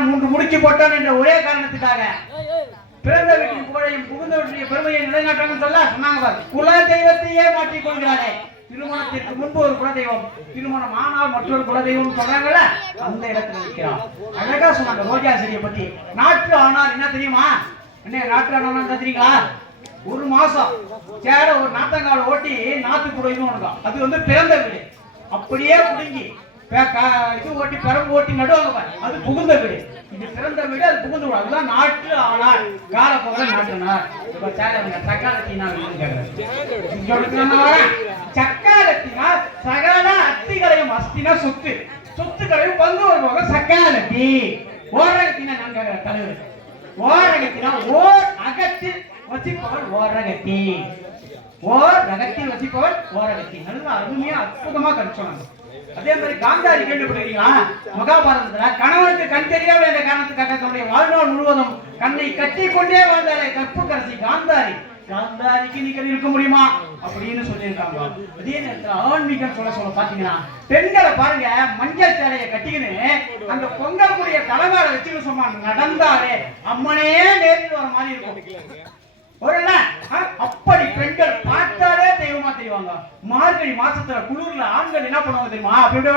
நான் 3 முடிச்சு போட்டான் என்ற ஒரே காரணத்துக்காக பிறந்த வீட்டின் புகழையும் புகுந்த வீட்டின் பெருமையை நிலைநாட்டாங்கன்னு சொன்னாங்க பாரு. குல தெய்வத்தையே மாற்றிக் கொள்கிறாரே. திருமணத்திற்கு முன்பு ஒரு குலதெய்வம், திருமணம் ஆனால் மற்றொரு குலதெய்வம் சொல்றாங்கல்ல, அந்த இடத்துல இருக்கிறான். அழகா சொன்னாங்க ரோஜா செடியை பத்தி. நாற்று ஆனார் என்ன தெரியுமா? என்ன நாற்று ஆனார் தெரியுங்களா? 1 மாசம் சேர ஒரு நாத்தங்கால் ஓட்டி நாத்து குடையும். அது வந்து பிறந்த வீடு. அப்படியே புடுங்கி இது ஓட்டி பரம்பு ஓட்டி நடுவாங்க பாரு, அது புகுந்த வீடு. இது பிறந்த வீடு, அது புகுந்த வீடு. அதுதான் நாற்று ஆனார், கால போகல நாட்டுனார். இப்ப சக்காலத்தினால் சக்காலத்தினால் சகல அத்திகளையும் அஸ்தினா சொத்து, சொத்துக்களையும் பங்கு வருவாங்க. சக்காலத்தி ஓரகத்தினா நாங்க தலைவர். ஓரகத்தினா ஓர் அகத்தில் வசிப்பவர் ஓரகத்தி. ஓர் ரகத்தில் வசிப்பவர் ஓரகத்தி. நல்லா அருமையா அற்புதமா கணிச்சோம். அதே மாதிரி காந்தாரி கேள்விப்பட்டிருக்கீங்களா? மகாபாரதத்துல கணவனுக்கு கண் தெரியாத என்ற காரணத்துக்காக தன்னுடைய வாழ்நாள் முழுவதும் கண்ணை கட்டி கொண்டே வாழ்ந்தாரே கற்புக்கரசி காந்தாரி. காந்தாரிக்கு நீங்க இருக்க முடியுமா அப்படின்னு சொல்லியிருக்காங்க. அதே நேரத்தில் ஆன்மீகம் சொல்ல பாத்தீங்கன்னா, பெண்களை பாருங்க, மஞ்சள் சேலையை கட்டிக்கின்னு அந்த பொங்கல் கூடிய தலைவார வச்சுன்னு சொன்னா நடந்தாலே அம்மனே நேரில் வர மாதிரி இருக்கும். அப்படி பெண்கள் பார்த்தாலே தெய்வமா தெரிவாங்க. மார்கழி மாசத்துல குளிர்ல ஆண்கள் என்ன பண்ணுவாங்க தெரியுமா? அப்படி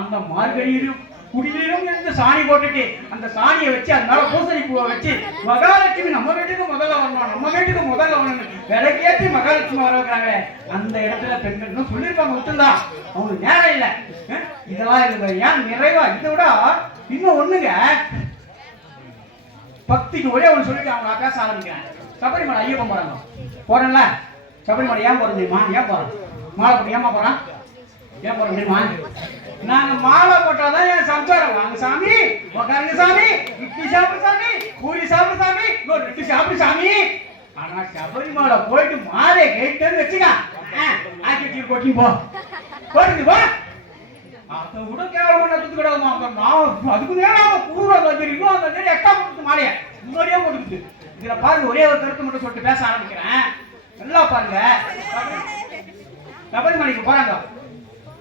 அந்த மார்கழியிலும் குடியிலும் இருந்து சாணி போட்டுட்டு அந்த சாணியை வச்சு அதனால பூசணி பூவை வச்சு மகாலட்சுமி நம்ம வீட்டுக்கு முதல்ல வரணும், நம்ம வீட்டுக்கு முதல்ல வரணும் விலைக்கேற்றி மகாலட்சுமி வர வைக்கிறாங்க. அந்த இடத்துல பெண்கள் சொல்லியிருப்பாங்க, விட்டுதான் அவங்களுக்கு நேரம் இல்லை. இதெல்லாம் இருக்கு ஏன் நிறைவா. இதை விட இன்னும் ஒண்ணுங்க, பக்திக்கு ஒரே ஒன்று சொல்லிட்டு அவங்க பேச ஆரம்பிக்கிறேன். சபரிமலை ஐயப்பன் போறாங்க, போறேன்ல. சபரிமலை ஏன் போறது தெரியுமா? ஏன் போறோம்? மாலை போட்டு ஏமா போறான்? ஏன் போறோம் தெரியுமா? நாங்க மாலை போட்டாதான் என் சம்சாரம். வாங்க சாமி, உட்காருங்க சாமி, இட்லி சாப்பிடு சாமி, பூரி சாப்பிடு சாமி, இட்லி சாப்பிடு சாமி. ஆனா சபரிமலை போயிட்டு மாலை கேட்டு வச்சுக்க ஆக்கி கொட்டி போ போட்டு போ. அதை விட கேவலமா நட்டு கிடாமா. அதுக்கு நேரம் குருவா தெரியும். அந்த நேரம் எக்ஸ்ட்ரா போட்டு மாலைய முன்னாடியே போட்டுக்கிட்டு. இதுல பாருங்க, ஒரே ஒரு கருத்து மட்டும் சொல்லிட்டு பேச ஆரம்பிக்கிறேன். நல்லா பாருங்க, சபரிமலைக்கு போறாங்க.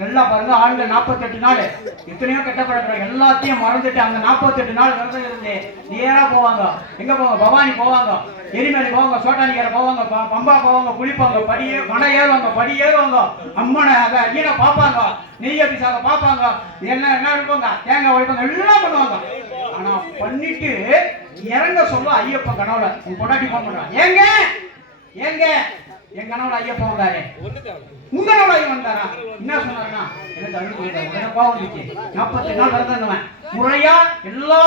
நல்லா பாருங்க, ஆண்கள் 48 நாள் எத்தனையோ கட்டப்பட எல்லாத்தையும் மறந்துட்டு அந்த 48 நாள் விரதம் இருந்து நேரா போவாங்க. எங்க போவாங்க? பவானி போவாங்க, எரிமலை போவாங்க, சோட்டானிக்கரை போவாங்க, பம்பா போவாங்க, குளிப்பாங்க, மடை ஏறுவாங்க, படி ஏறுவாங்க, அம்மனை ஐயனை பார்ப்பாங்க, நெய் அபிஷேகம் பார்ப்பாங்க, என்ன என்ன இருப்பாங்க, தேங்காய் உடைப்பாங்க, எல்லாம் பண்ணுவாங்க. ஆனா பண்ணிட்டு இறங்க சொல்ல ஐயப்ப கனவுல உன் பொண்டாட்டி போன் பண்றான். ஏங்க ஏங்க என் கனவுல ஐயப்பன் வந்தாரு, உங்க கனவுல ஐயன் வந்தாரா? என்ன சொன்னாருன்னா எனக்கு அருள் கொடுத்தாரு. எனக்கு கோவம் வந்துச்சு. 48 நாள் விரதம் இருந்தவன் முறையா எல்லா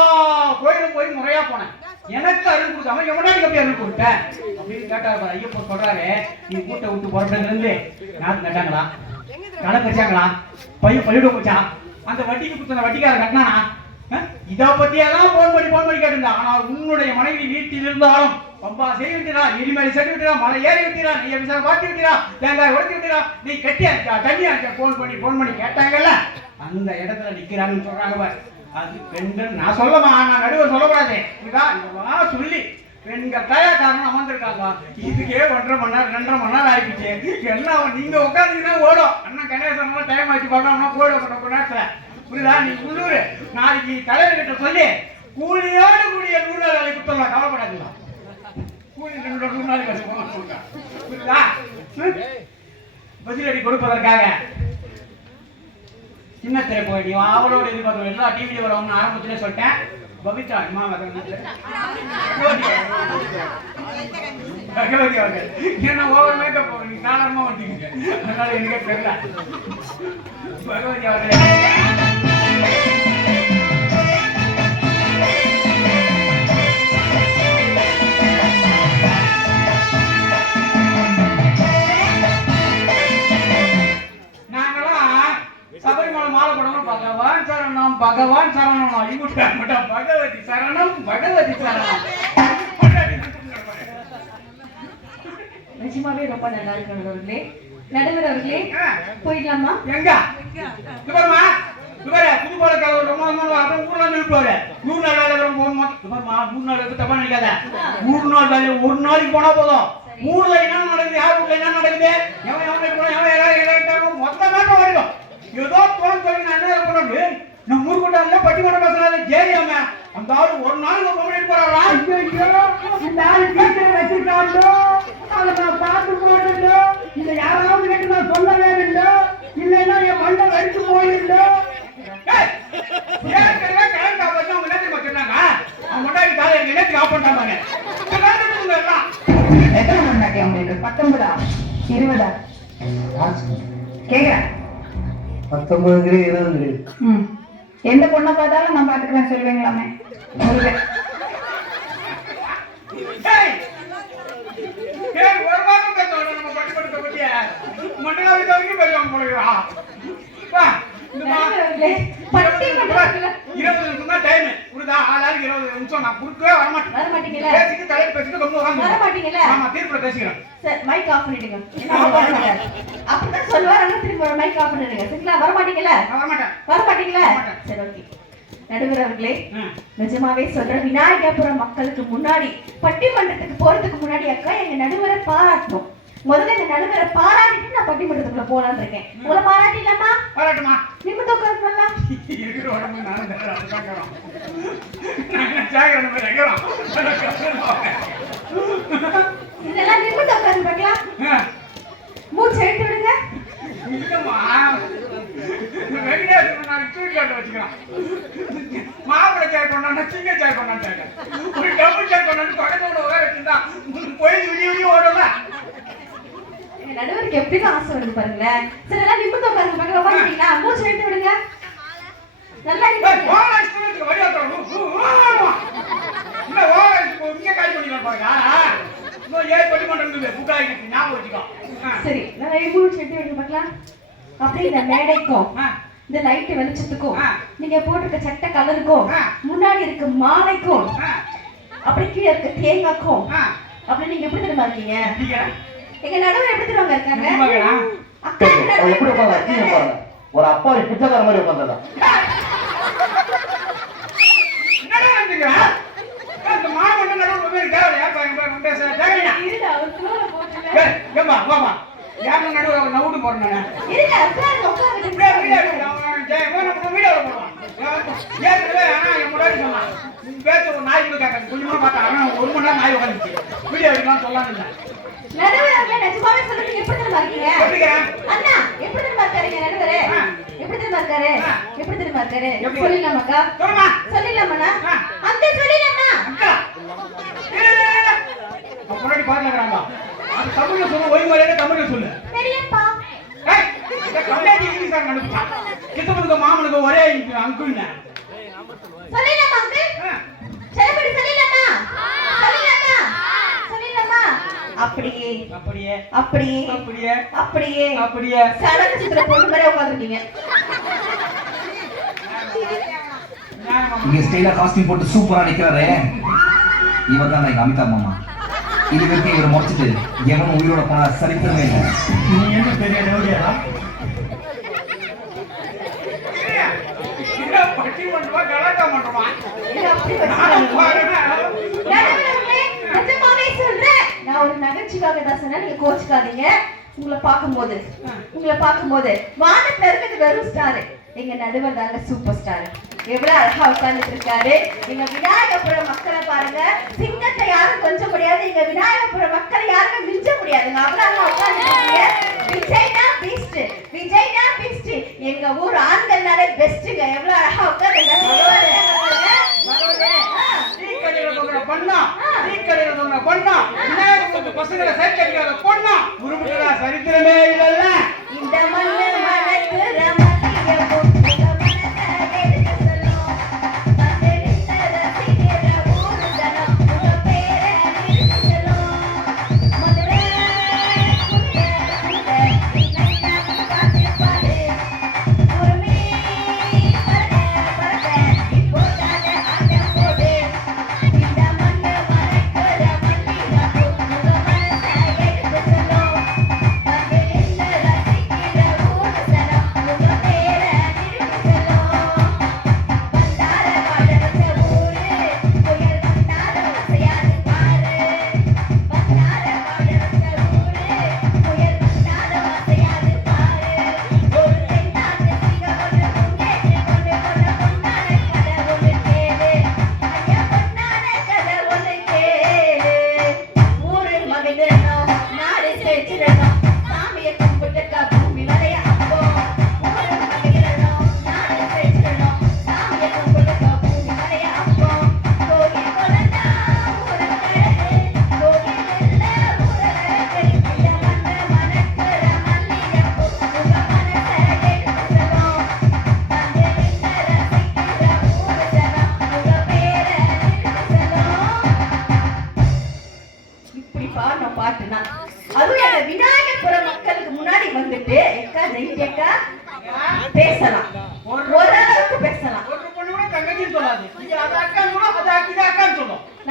கோயிலும் போய் முறையா போனேன். எனக்கு அருள் கொடுக்காம எவனாடி எப்படி அருள் கொடுத்த அப்படின்னு கேட்டாரு. ஐயப்பன் சொல்றாரு, நீ கூட்ட விட்டு புறப்பட்டதுல இருந்து நாத்து நட்டாங்களா, கடை கடிச்சாங்களா, பள்ளிவிட போச்சா, அந்த வட்டிக்கு குத்துன வட்டிக்கார கட்டினானா, இதை பத்தியெல்லாம் போன் பண்ணி கேட்டுருந்தா. ஆனால் உன்னுடைய மனைவி வீட்டில் இருந்தாலும் பம்பா செய்து விட்டா, எரிமலை செட்டு விட்டா, மலை ஏறி விட்டா, நீ விசாரம் பார்த்து விட்டா, தேங்காய் உடைச்சு விட்டா, நீ கட்டி அடிச்சா தண்ணி அடிச்சா போன் பண்ணி கேட்டாங்கல்ல, அந்த இடத்துல நிக்கிறான்னு சொல்றாங்க பாரு. அது பெண்கள் நான் சொல்லமா, நான் நடுவர் சொல்லக்கூடாது. இதெல்லாம் சொல்லி பெண்கள் தயாக்காரன் அமர்ந்திருக்காங்க. இதுக்கே 1.5 மணி நேரம் 2.5 மணி நேரம் ஆயிடுச்சு. எல்லாம் நீங்க உட்காந்துங்கன்னா ஓடும். அண்ணன் கணேசன் டைம் ஆச்சு பார்க்கலாம் போயிடும் நேரத்துல. புரியுதா? நீ உள்ளூர் நாளைக்கு தலைவர்கிட்ட சொல்லி கூலியோடு கூடிய 100 நாள் வேலை கொடுத்துடலாம், கவலைப்படாதுங்களா. கூலி 100 நாள் புரியுதா? பதிலடி கொடுப்பதற்காக சின்ன திரைப்படி அவளோட எதிர்பார்க்க எல்லா டிவியும் வரவங்க ஆரம்பத்திலே சொல்லிட்டேன். பவித்ரா பகவதி அவர்கள் என்ன ஓவர் மேக்கப் நீ சாதாரணமா வந்துட்டீங்க, அதனால எனக்கே தெரியல. பகவதி அவர்கள் சபரிமலை மாலை போடணும். பகவான் சரணம் பகவான் சரணம் அழிவுட்டா மட்டும் பகவதி சரணம் பகவதி சரணம். நிஜமாவே ரொம்ப நல்லா இருக்கிறவர்களே. நடுவர் அவர்களே போயிடலாமா? எங்க புதுப்பாடு ஊர்ல நிற்பாரு. 100 நாள் வேலை 100 நாள் தப்பா நினைக்காத. 100 நாள் வேலை ஒரு நாளைக்கு போனா போதும். ஊர்ல என்ன நடக்குது, யார் ஊர்ல என்ன நடக்குது, எவன் மொத்த நாட்டம் ஓடிடும். ஏதோ தோன் சொல்லி நான் என்ன பண்ணணும், நம்ம ஊர் கூட்டம் பட்டிமன்ற பேசுறாரு ஜேரியாம அந்த ஆளு ஒரு நாள் கம்ப்ளைண்ட் போறாரா? ஐயோ இந்த ஆளு டீச்சர் வச்சிருக்காண்டோ அதை நான் பார்த்து போட்டோ இதை யாராவது கேட்டு நான் சொல்ல வேணுண்டோ இல்லைன்னா என் மண்டை வெடிச்சு போயிருந்தோ. ஏய், ஏற்கனவே கரண்ட் ஆஃப் பண்ணி அவங்க என்ன தெரியுமா சொன்னாங்க? அவன் முன்னாடி தாலி எனக்கு என்னத்துக்கு ஆஃப் பண்ணிட்டாங்க? எல்லாம் எத்தனை மண்டாட்டி உங்களுக்கு? 19 20 கேக்குறேன். 19 20 எந்த பொண்ணை பார்த்தாலும் நான் பாத்துக்கிறேன் சொல்லுவீங்களாமே. முருகன் ஏய், ஏய், ஒரு வாரம் பேசுவாங்க நம்ம பட்டிமன்றத்தை பத்தியே. மண்டலாவில் வரைக்கும் பேசுவாங்க போலீங்களா? வா, இந்த மா- நடுவர்களே, பட்டிமன்றத்துல 20 நிமிஷம் தான் டைம். புரியுதா? ஆளாளுக்கு 20 நிமிஷம். நான் குறுக்கவே வரமாட்டேன். வர மாட்டீங்கல்ல? பேசிட்டு தலையில பேசிட்டு கம்முனு வர உட்கார்ந்து. மாட்டீங்கல்ல? ஆமா, தீர்ப்புல பேசிக்கிறேன். சரி, மைக் ஆஃப் பண்ணிடுங்க. என்ன வர மாட்டாரு. அப்படிதான் சொல்லுவாரு, ஆனா திரும்ப மைக் ஆஃப் பண்ணிடுங்க. சரிங்களா? வர மாட்டீங்கல்ல? நான் வரமாட்டேன். வர மாட்டீங்களா? வரமாட்டேன். சரி, ஓகே. நடுவர் அவர்களே, ம். நிஜமாவே சொல்றேன், விநாயகபுரம் மக்களுக்கு முன்னாடி பட்டிமன்றத்துக்கு போறதுக்கு முன்னாடி அக்கா எங்க நடுவரை பாராட்டணும். முதல்ல இந்த நடுவரை பாராட்டிட்டு நான் பட்டிமன்றத்துக்குள்ள போலான்னு இருக்கேன். உங்களை பாராட்டிடலாமா? வரட்டுமா? நிமிர்ந்து உட்கார்ந்து வரலாம். இருக்கிற உடம்பு நானும் கேட்கறோம். நாங்க ஜாகிரதை மாதிரி வைக்கிறோம். இதெல்லாம் நிமிர்ந்து உட்கார்ந்து பார்க்கலாம். மூச்சு எடுத்து விடுங்க. இல்லம்மா, இந்த வெங்கடேசன் நான் தூக்கிட்டு வச்சுக்கிறேன். மாப்பிள்ளை சேர் பண்ணா சிங்க சேர் பண்ணாட்டாங்க. ஒரு டபுள் சேர் பண்ணா தொடர்ந்து உட்கார வச்சிருந்தா போய் விடிய விடிய ஓடல. எங்க நடுவருக்கு எப்படிதான் ஆசை வருது பாருங்களேன். சரி, எல்லாம் நிமிர்ந்து உட்கார்ந்து பார்க்கலாம். உட்காந்துட்டீங்களா? மூச்சு எடுத்து விடுங்க. நல்லா நிமிர்ந்து. ஓவராய்ஸ்க்கு வழி ஆத்தணும். இல்ல ஓவராய்ஸ்க்கு இங்க காய் பண்ணிக்கலாம் பாருங்க. இன்னும் ஏன் பட்டிமன்றம் புக்காயிட்டு ஞாபகம் வச்சுக்கோ. சரி, நல்லா மூச்சு எடுத்து விடுங்க பார்க்கலாம். அப்படியே இந்த மேடைக்கும் இந்த லைட் வெளிச்சத்துக்கும் நீங்க போட்டிருக்க சட்டை கலருக்கும் முன்னாடி இருக்க மாலைக்கும் அப்படி கீழே இருக்க தேங்காய்க்கும் அப்படி நீங்க எப்படி தெரியுமா இருக்கீங்க? எங்க நடுவர் எப்படி தெரியுமா இருக்காங்க? அக்கா எங்க நடுவர் எப்படி இருக்காங்க? ஒரு அப்பா பிச்சைக்கார மாதிரி உட்கார்ந்ததா? இந்த மாமன்ன நடுவுல போய் தேவையா பேச தேவையா? இருடா, ஒரு தூர போட்டுங்க. ஏம்மா வாமா, யாரு நடுவுல நவுடு போறேன் நானு. இருடா, உட்காருங்க, உட்காருங்க. ஏற்கனவே ஆனா என் முன்னாடி சொன்னான் பேச ஒரு நாய் கூட கேட்க கொஞ்சமா பார்த்தா அவன் 1 மணி நேரம் நாய் உட்காந்துச்சு. வீடியோ எடுக்கலாம் சொல்லலாம் இல்லை. நடுவர் அவர்களே, நிஜமாவே சொல்லுங்க, எப்படி தெரியுமா இருக்கீங்க? எப்படிங்க? அண்ணா, எப்படி தெரியுமா இருக்காருங்க நடுவரே? எப்படி தெரியுமா இருக்காரு? எப்படி தெரியுமா இருக்காரு? எப்படி? சொல்லிடலாமாக்கா? சொல்லுமா சொல்லிடலாமாண்ணா? அந்த சொல்லிடலாமா? அக்கா முன்னாடி பாத்துக்கிறாங்க. அது தமிழ்ல சொல்லு, ஒய்மொழியில தமிழ்ல சொல்லு. பெரியப்பா. ஏய், இந்த கல்யாணி இங்கிலீஷ் அனுப்பிச்சா கிட்டப்பனுக்கு மாமனுக்கு ஒரே அங்குள்னு சொல்லிடலாமா அங்கிள்? செல்லப்படி சொல்லிடலாமா? சொல்லிடலாமா? சொல்லிடலாமா? அப்படியே அப்படியே அப்படியே அப்படியே அப்படியே அப்படியே சடங்கு சித்திர பொண்ணு மாதிரி உட்காந்துருக்கீங்க. இங்க ஸ்டைலா காஸ்டியூம் போட்டு சூப்பரா நிக்கிறாரே, இவர் தான் எங்க அமிதாப் மாமா. இது வரைக்கும் இவரை முடிச்சிட்டு எவனும் உயிரோட போனா சரித்திரமே இல்லை. நீ என்ன பெரிய ரவுடியாடா? பட்டிமன்றமா கலாட்டா பண்றோமா? இது அப்படி வச்சுக்காதீங்க. நடுவர்களே, நிஜமாவே சொல்றேன், நான் ஒரு நகைச்சுவாக தான் சொன்னேன், நீங்க கோச்சுக்காதீங்க. உங்களை பார்க்கும்போது வானத்துல இருக்கிறது வெறும் ஸ்டார், எங்க நடுவர் தாங்க சூப்பர் ஸ்டார். எவ்வளவு அழகா உட்கார்ந்துட்டு இருக்காரு. எங்க விநாயகபுரம் மக்களை பாருங்க, சிங்கத்தை யாரும் கொஞ்ச முடியாது, எங்க விநாயகபுரம் மக்களை யாரும் மிஞ்ச முடியாதுங்க. அவ்வளவு அழகா உட்கார்ந்துருக்கீங்க. விஜய்னா பீஸ்ட், விஜய்னா பீஸ்ட். எங்க ஊர் ஆண்கள்னாலே பெஸ்ட்டுங்க. எவ்வளவு அழகா உட்கார்ந்துருக்காங்க. பசங்களை சைட் அடிக்காத பொண்ணா உருமுட்டா சரித்திரமே இல்லைல்ல. இந்த மண்ணு மணக்குற மத்திய பொண்ணுங்க மனசை எடுத்து சொல்லும். வந்தெடுத்த ரசிக்கிற ஊரு ஜனம் உங்க பேரை நிறுத்தி சொல்லும். மதுரை குண்டை நைட்டாக்கி பார்த்து பாரு. உரிமை பறக்க இப்போ தானே ஆட்டம் போடு. இந்த மண்ணு மணக்குற மத்திய பொண்ணுங்க மனசை எடுத்து சொல்லும். வந்தெடுத்த ரசிக்கிற ஊரு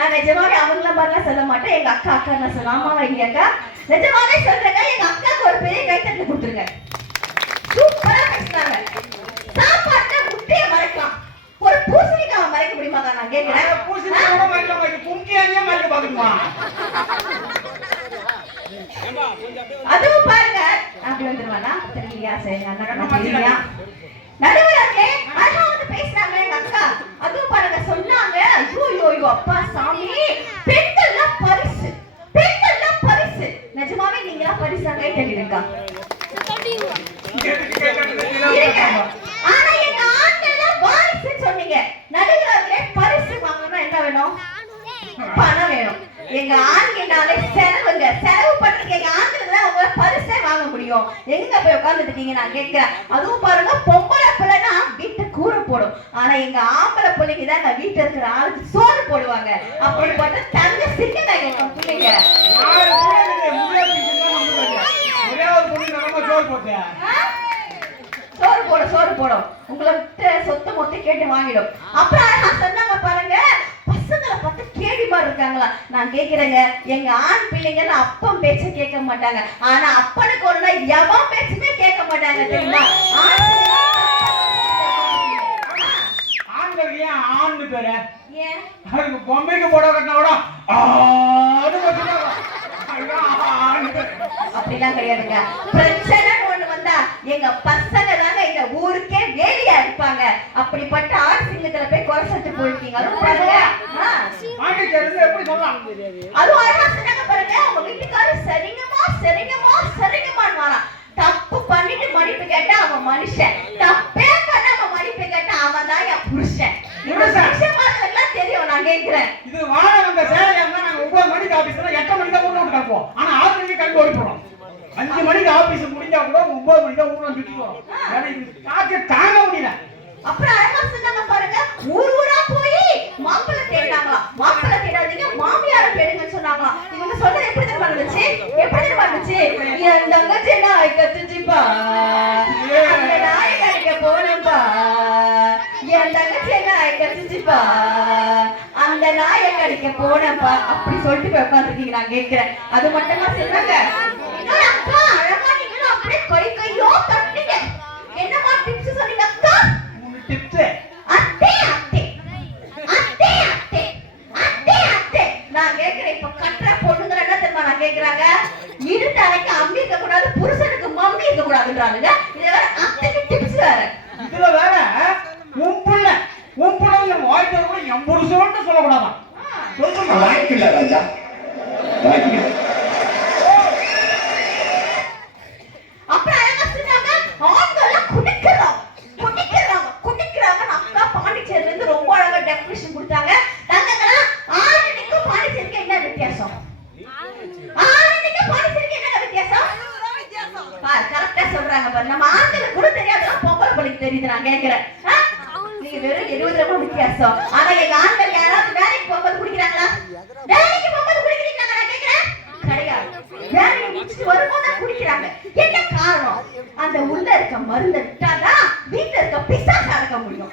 நான் நிஜமாவே அவங்கள மாதிரிலாம் சொல்ல மாட்டேன். எங்க அக்கா அக்கா நான் சொல்லாமா வைங்க அக்கா. நிஜமாவே சொல்றேங்க, எங்க அக்காவுக்கு ஒரு பெரிய கைத்தட்டல் கொடுத்துருங்க. சூப்பரா பேசுறாங்க. சாப்பாட்டுல முட்டையை மறைக்கலாம், ஒரு பூசணிக்காவை மறைக்க முடியுமா? நான் கேட்கிறேன். பூசணிக்காவை மறைக்கலாம், இது கும்கியானியே மறைக்க பாக்குமா? அதுவும் பாருங்க, அப்படி வந்துருவானா? தெரியலையா? சரி, அண்ணா தெரியலையா? நடுவர்களே, அழகா வந்து பேசுறாங்க எங்க அக்கா. அதுவும் பாருங்க சொன்னாங்க, ஐயோ அப்பா சாமி, பெண்கள்லாம் பரிசு, பெண்கள்லாம் பரிசு. நிஜமாவே நீங்களா பரிசாங்க தெரியுதுக்கா? ஆனா எங்க ஆண்கள்லாம் வாரிசு சொன்னீங்க. நடுவர்களே, பரிசு வாங்கணும்னா என்ன வேணும்? பணம் வேணும். எங்க ஆண்கள்னாலே செலவுங்க, செலவு பண்றதுக்கு எங்க ஆண்கள் தான் உங்க பரிசே வாங்க முடியும். எங்க போய் உட்கார்ந்துட்டு இருக்கீங்க நான் கேட்கிறேன். அதுவும் பாருங்க, பொம்பளை பிள்ளைனா வீட்டை கூரை போடும், ஆனா எங்க ஆம்பளை பிள்ளைங்க தான் வீட்டுல இருக்கிற ஆளுக்கு சோறு போடுவாங்க. அப்படிப்பட்ட தங்க சிக்கன எங்க பிள்ளைங்க. சோறு போடும் உங்களை சொத்து மொத்த கேட்டு வாங்கிடும். அப்புறம் நான் சொன்னாங்க பாருங்க, பசங்களை பார்த்து கேடி மாதிரி இருக்காங்களா? நான் கேட்கிறேங்க, எங்க ஆண் பிள்ளைங்க அப்பன் பேச்ச கேட்க மாட்டாங்க, ஆனா அப்பனுக்கு ஒண்ணு எவன் பேச்சுமே கேட்க மாட்டாங்க தெரியுமா? ஆண்களுக்கு ஏன் ஆண் பேரு? ஏன் அதுக்கு பொம்மைக்கு போட கட்டினா கூட அப்படிலாம் கிடையாதுங்க. பிரச்சனை ஒண்ணு வந்தா எங்க பசங்க தாங்க இந்த ஊருக்கே வேலையா இருப்பாங்க. அப்படிப்பட்ட ஆண் சிங்கத்துல போய் குறை சொல்லிட்டு போயிருக்கீங்க. அதுவும் பாருங்க, அதுவும் அழகா சொன்னாங்க பாருங்க, அவங்க வீட்டுக்காரர் சரிங்கம்மா சரிங்கம்மா சரிங்கம்மா. தப்பு பண்ணிட்டு மன்னிப்பு கேட்டா அவன் மனுஷன், தப்பே பண்ண அவன் மன்னிப்பு கேட்டா அவன் தான் என் புருஷன். விஷயமானதெல்லாம் தெரியும். நான் கேட்கிறேன், இது வாழ வந்த சேலையா இருந்தா நாங்க 9 மணிக்கு ஆபீஸ்ல 8 மணிக்கு தான் ஊர்ல கிடப்போம். ஆனா 6 மணிக்கு கிளம்பி ஓடி போறோம். 5 மணிக்கு ஆபீஸ் முடிஞ்சா கூட 9 மணிக்கு தான் ஊர்ல சுத்தி போறோம். ஏன்னா இது தாங்க முடியல. அப்புறம் அழகா சொன்னாங்க பாருங்க, ஊரா போய் மாப்பிள்ளை தேடினாங்களா? மாப்பிள்ளை தேடாதீங்க, மாமியார தேடுங்கன்னு சொன்னாங்களா? இவங்க சொன்னது எப்படி தெரியுமா இருந்துச்சு? எப்படி தெரியுமா இருந்துச்சு? என் தங்கச்சி நாய் கத்துச்சுப்பா, அந்த நாய் கடிக்க போனப்பா, என் தங்கச்சி நாய் கத்துச்சுப்பா, அந்த நாயை கடிக்க போனப்பா. அப்படி சொல்லிட்டு போய் உட்காந்துருக்கீங்க. நான் கேட்கிறேன், அது மட்டுமா சொன்னாங்க? இன்னொரு அக்கா அழகா நீங்களும் அப்படியே கையோ தட்டிங்க. என்னமா டிப்ஸ் சொன்னீங்க அக்கா? டிப்ஸ் அத்தை அத்தை அத்தை அத்தை அத்தை அத்தை. நான் கேக்குறேன், இப்ப கட்டுற பொண்ணுங்க என்ன தெரியுமா நான் கேக்குறாங்க? இருந்த அறைக்கு அம்மி இருக்க கூடாது, புருஷனுக்கு மம்மி இருக்க கூடாதுன்றாங்க. இது வேற அத்தைக்கு டிப்ஸ் வேற. இதுல வேற உன் புள்ள வாய்ப்பு கூட என் புருஷன்னு சொல்லக்கூடாதா? வாய்ப்பில்லை ராஜா, வாய்ப்பில்லை. அப்புறம் அழகா சொன்னாங்க, ஆண்கள் குடிக்கிறாங்க குடிக்கிறாங்க குடிக்கிறாங்க. அக்கா பாண்டிச்சேரியில இருந்து ரொம்ப அழகா டெஃபினிஷன் கொடுத்தாங்க. தங்கங்களா, ஆரணிக்கும் பாண்டிச்சேரிக்கு என்ன வித்தியாசம்? ஆரணிக்கும் பாண்டிச்சேரிக்கு என்ன வித்தியாசம்? பாரு, கரெக்டா சொல்றாங்க பாரு. நம்ம ஆண்களுக்கு கூட தெரியாதுன்னா பொம்பளை பிள்ளைக்கு தெரியுது. நான் கேட்கிறேன், நீங்க வெறும் 20 ரூபாய் வித்தியாசம். ஆனா எங்க ஆண்கள் யாராவது வேலைக்கு போகும்போது குடிக்கிறாங்களா? வேலைக்கு போகும்போது குடிக்கிறீங்களா? நான் கேட்கிறேன், கிடையாது. வேலையை முடிச்சுட்டு வரும்போது தான் குடிக்கிறாங்க. என்ன காரணம்? அந்த உள்ள இருக்க மருந்து விட்டாதான் வீட்டுல இருக்க பிசாசு அடக்க முடியும்.